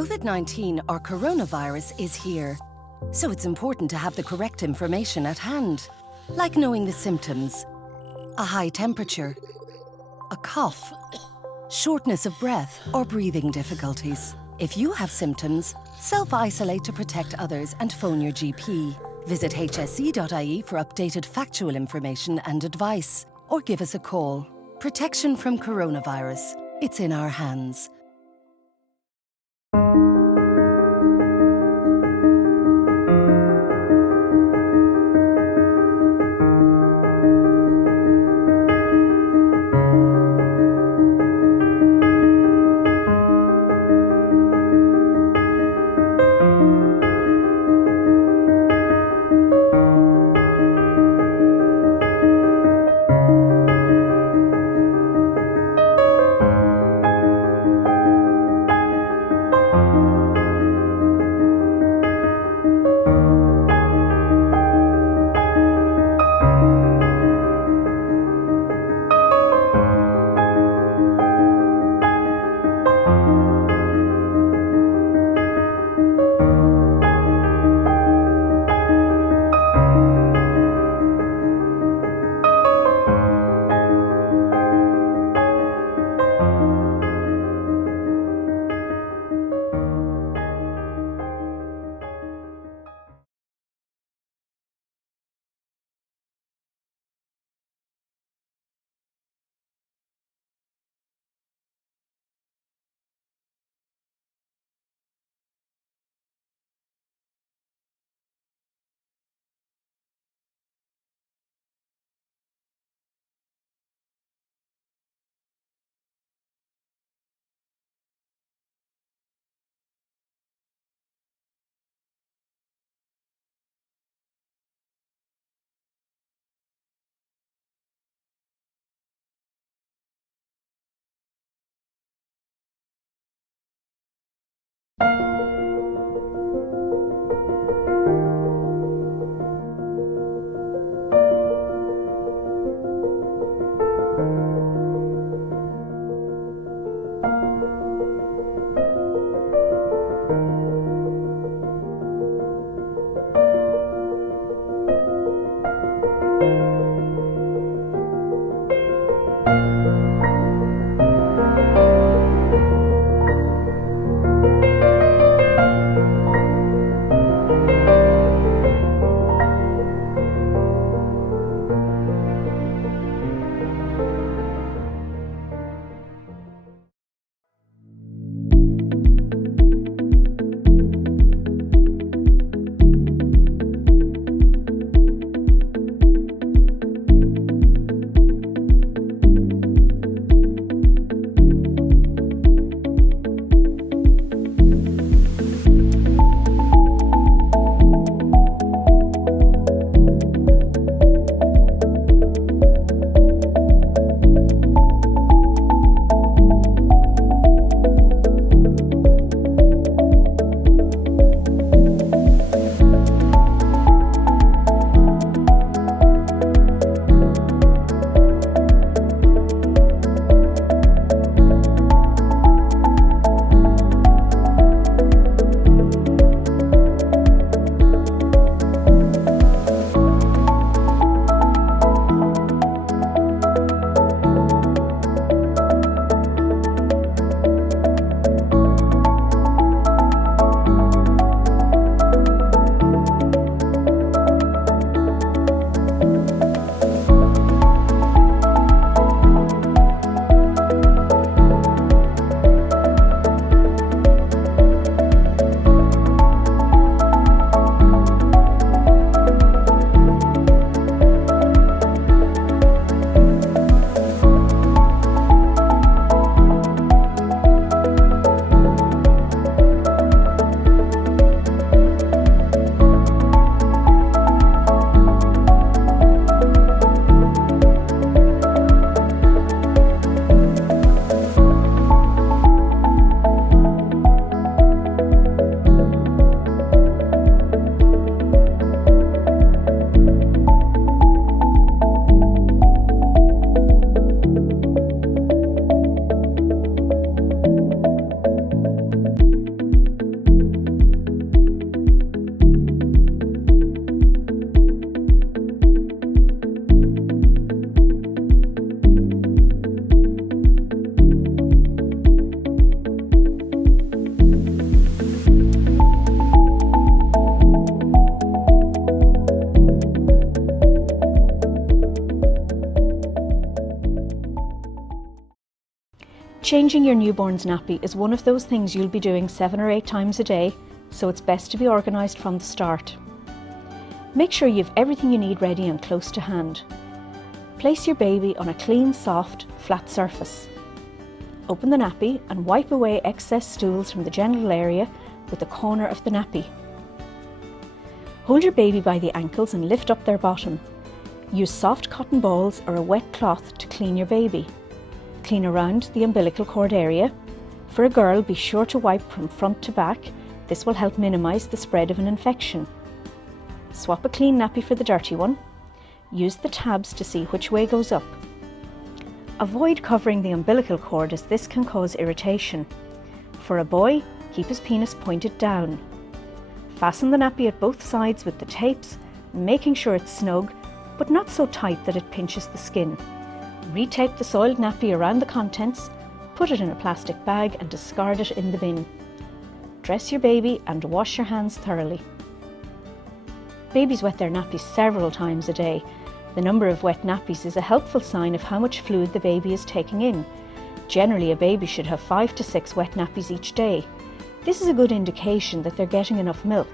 COVID-19 or coronavirus is here, so it's important to have the correct information at hand, like knowing the symptoms, a high temperature, a cough, shortness of breath or breathing difficulties. If you have symptoms, self-isolate to protect others and phone your GP. Visit hse.ie for updated factual information and advice, or give us a call. Protection from coronavirus. It's in our hands. Changing your newborn's nappy is one of those things you'll be doing 7 or 8 times a day, so it's best to be organised from the start. Make sure you have everything you need ready and close to hand. Place your baby on a clean, soft, flat surface. Open the nappy and wipe away excess stools from the genital area with the corner of the nappy. Hold your baby by the ankles and lift up their bottom. Use soft cotton balls or a wet cloth to clean your baby. Clean around the umbilical cord area. For a girl, be sure to wipe from front to back. This will help minimise the spread of an infection. Swap a clean nappy for the dirty one. Use the tabs to see which way goes up. Avoid covering the umbilical cord as this can cause irritation. For a boy, keep his penis pointed down. Fasten the nappy at both sides with the tapes, making sure it's snug, but not so tight that it pinches the skin. Retape the soiled nappy around the contents, put it in a plastic bag and discard it in the bin. Dress your baby and wash your hands thoroughly. Babies wet their nappies several times a day. The number of wet nappies is a helpful sign of how much fluid the baby is taking in. Generally, a baby should have 5 to 6 wet nappies each day. This is a good indication that they're getting enough milk.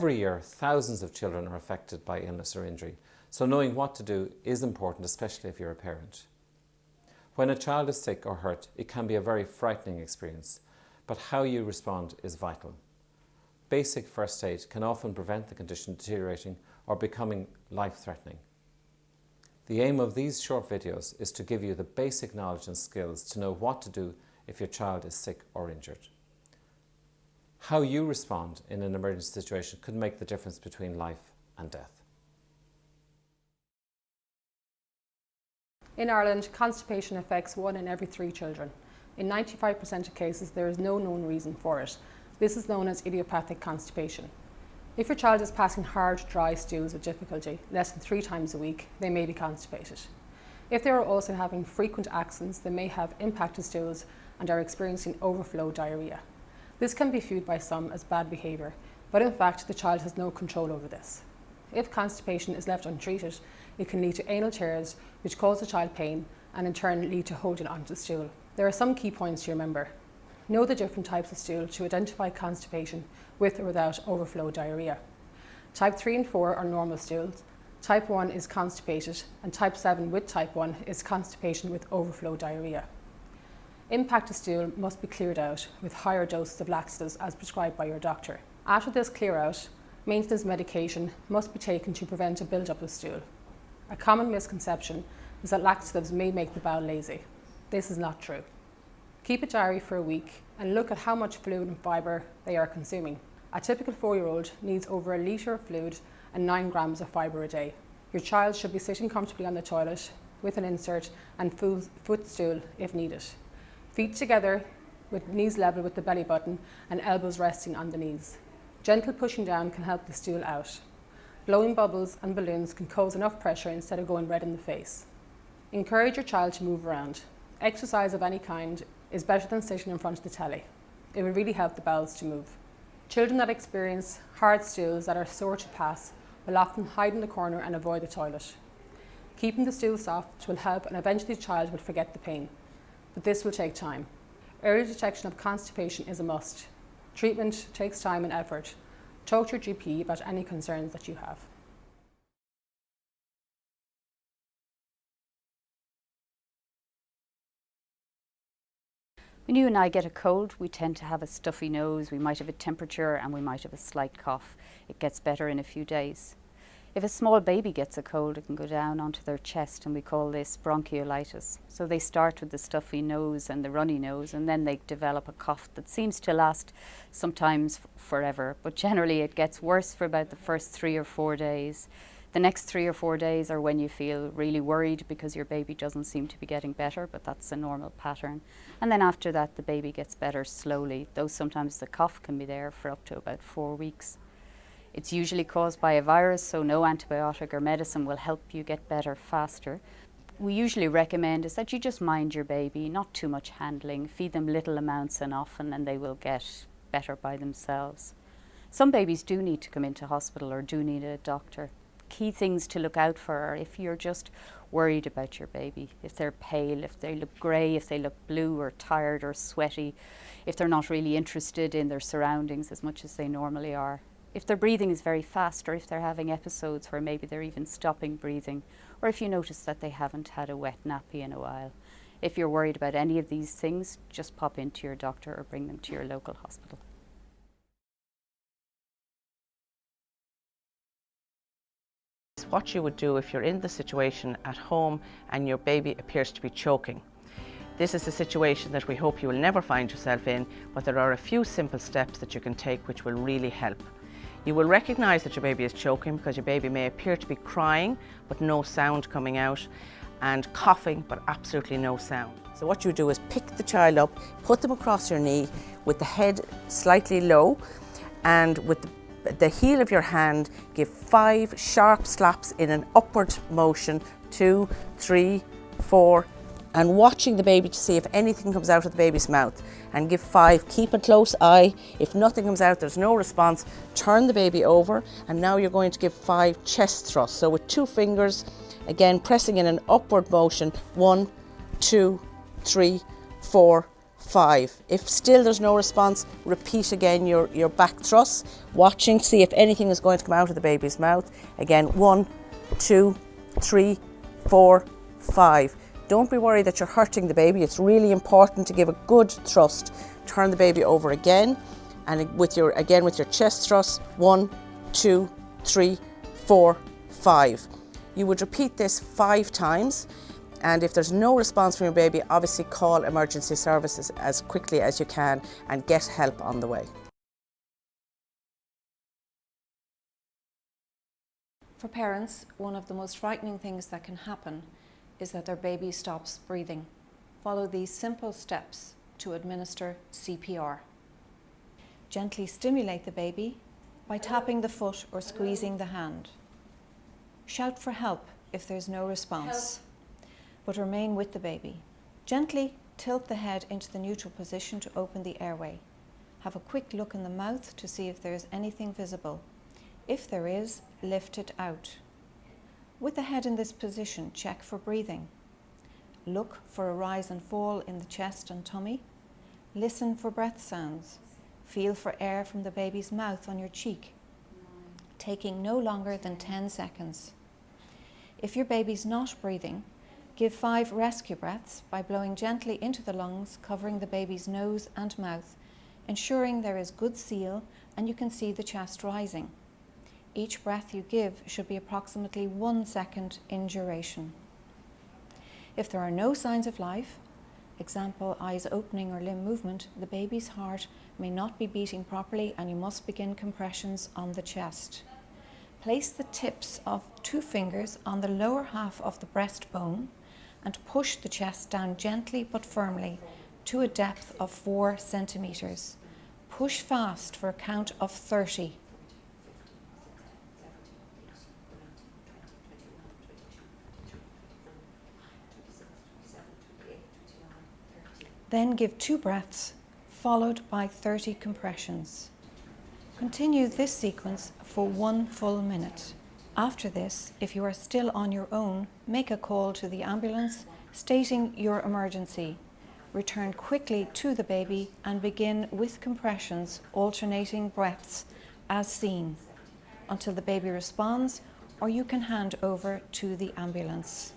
Every year, thousands of children are affected by illness or injury, so knowing what to do is important, especially if you're a parent. When a child is sick or hurt, it can be a very frightening experience, but how you respond is vital. Basic first aid can often prevent the condition deteriorating or becoming life-threatening. The aim of these short videos is to give you the basic knowledge and skills to know what to do if your child is sick or injured. How you respond in an emergency situation could make the difference between life and death. In Ireland, constipation affects 1 in every 3 children. In 95% of cases, there is no known reason for it. This is known as idiopathic constipation. If your child is passing hard, dry stools with difficulty, less than 3 times a week, they may be constipated. If they are also having frequent accents, they may have impacted stools and are experiencing overflow diarrhea. This can be viewed by some as bad behaviour, but in fact the child has no control over this. If constipation is left untreated, it can lead to anal tears, which cause the child pain and in turn lead to holding onto the stool. There are some key points to remember. Know the different types of stool to identify constipation with or without overflow diarrhea. Type 3 and 4 are normal stools, type 1 is constipated, and type 7 with type 1 is constipation with overflow diarrhea. Impacted stool must be cleared out with higher doses of laxatives as prescribed by your doctor. After this clear out, maintenance medication must be taken to prevent a build-up of stool. A common misconception is that laxatives may make the bowel lazy. This is not true. Keep a diary for a week and look at how much fluid and fibre they are consuming. A typical 4-year-old needs over 1 litre of fluid and 9 grams of fibre a day. Your child should be sitting comfortably on the toilet with an insert and footstool if needed. Feet together with knees level with the belly button and elbows resting on the knees. Gentle pushing down can help the stool out. Blowing bubbles and balloons can cause enough pressure instead of going red in the face. Encourage your child to move around. Exercise of any kind is better than sitting in front of the telly. It will really help the bowels to move. Children that experience hard stools that are sore to pass will often hide in the corner and avoid the toilet. Keeping the stool soft will help and eventually the child will forget the pain. But this will take time. Early detection of constipation is a must. Treatment takes time and effort. Talk to your GP about any concerns that you have. When you and I get a cold, we tend to have a stuffy nose, we might have a temperature and we might have a slight cough. It gets better in a few days. If a small baby gets a cold, it can go down onto their chest and we call this bronchiolitis. So they start with the stuffy nose and the runny nose and then they develop a cough that seems to last sometimes forever, but generally it gets worse for about the first 3 or 4 days. The next 3 or 4 days are when you feel really worried because your baby doesn't seem to be getting better, but that's a normal pattern. And then after that the baby gets better slowly, though sometimes the cough can be there for up to about 4 weeks. It's usually caused by a virus, so no antibiotic or medicine will help you get better faster. We usually recommend is that you just mind your baby, not too much handling, feed them little amounts and often and they will get better by themselves. Some babies do need to come into hospital or do need a doctor. Key things to look out for are if you're just worried about your baby, if they're pale, if they look grey, if they look blue or tired or sweaty, if they're not really interested in their surroundings as much as they normally are. If their breathing is very fast or if they're having episodes where maybe they're even stopping breathing, or if you notice that they haven't had a wet nappy in a while. If you're worried about any of these things, just pop into your doctor or bring them to your local hospital. What you would do if you're in the situation at home and your baby appears to be choking. This is a situation that we hope you will never find yourself in, but there are a few simple steps that you can take which will really help. You will recognise that your baby is choking because your baby may appear to be crying but no sound coming out, and coughing but absolutely no sound. So what you do is pick the child up, put them across your knee with the head slightly low, and with the heel of your hand give 5 sharp slaps in an upward motion, 2, 3, 4, and watching the baby to see if anything comes out of the baby's mouth, and give 5. Keep a close eye. If nothing comes out, there's no response, turn the baby over, and now you're going to give 5 chest thrusts. So with 2 fingers, again pressing in an upward motion, 1, 2, 3, 4, 5. If still there's no response, repeat again your back thrust, watching, see if anything is going to come out of the baby's mouth. Again, 1, 2, 3, 4, 5. Don't be worried that you're hurting the baby. It's really important to give a good thrust. Turn the baby over again, and with your chest thrust, 1, 2, 3, 4, 5. You would repeat this 5 times, and if there's no response from your baby, obviously call emergency services as quickly as you can and get help on the way. For parents, one of the most frightening things that can happen is that their baby stops breathing. Follow these simple steps to administer CPR. Gently stimulate the baby by tapping the foot or squeezing the hand. Shout for help if there's no response, but remain with the baby. Gently tilt the head into the neutral position to open the airway. Have a quick look in the mouth to see if there is anything visible. If there is, lift it out. With the head in this position, check for breathing. Look for a rise and fall in the chest and tummy. Listen for breath sounds. Feel for air from the baby's mouth on your cheek, taking no longer than 10 seconds. If your baby's not breathing, give 5 rescue breaths by blowing gently into the lungs, covering the baby's nose and mouth, ensuring there is good seal and you can see the chest rising. Each breath you give should be approximately 1 second in duration. If there are no signs of life, example eyes opening or limb movement, the baby's heart may not be beating properly and you must begin compressions on the chest. Place the tips of 2 fingers on the lower half of the breastbone and push the chest down gently but firmly to a depth of 4 centimeters. Push fast for a count of 30. Then give 2 breaths, followed by 30 compressions. Continue this sequence for 1 full minute. After this, if you are still on your own, make a call to the ambulance stating your emergency. Return quickly to the baby and begin with compressions, alternating breaths as seen, until the baby responds or you can hand over to the ambulance.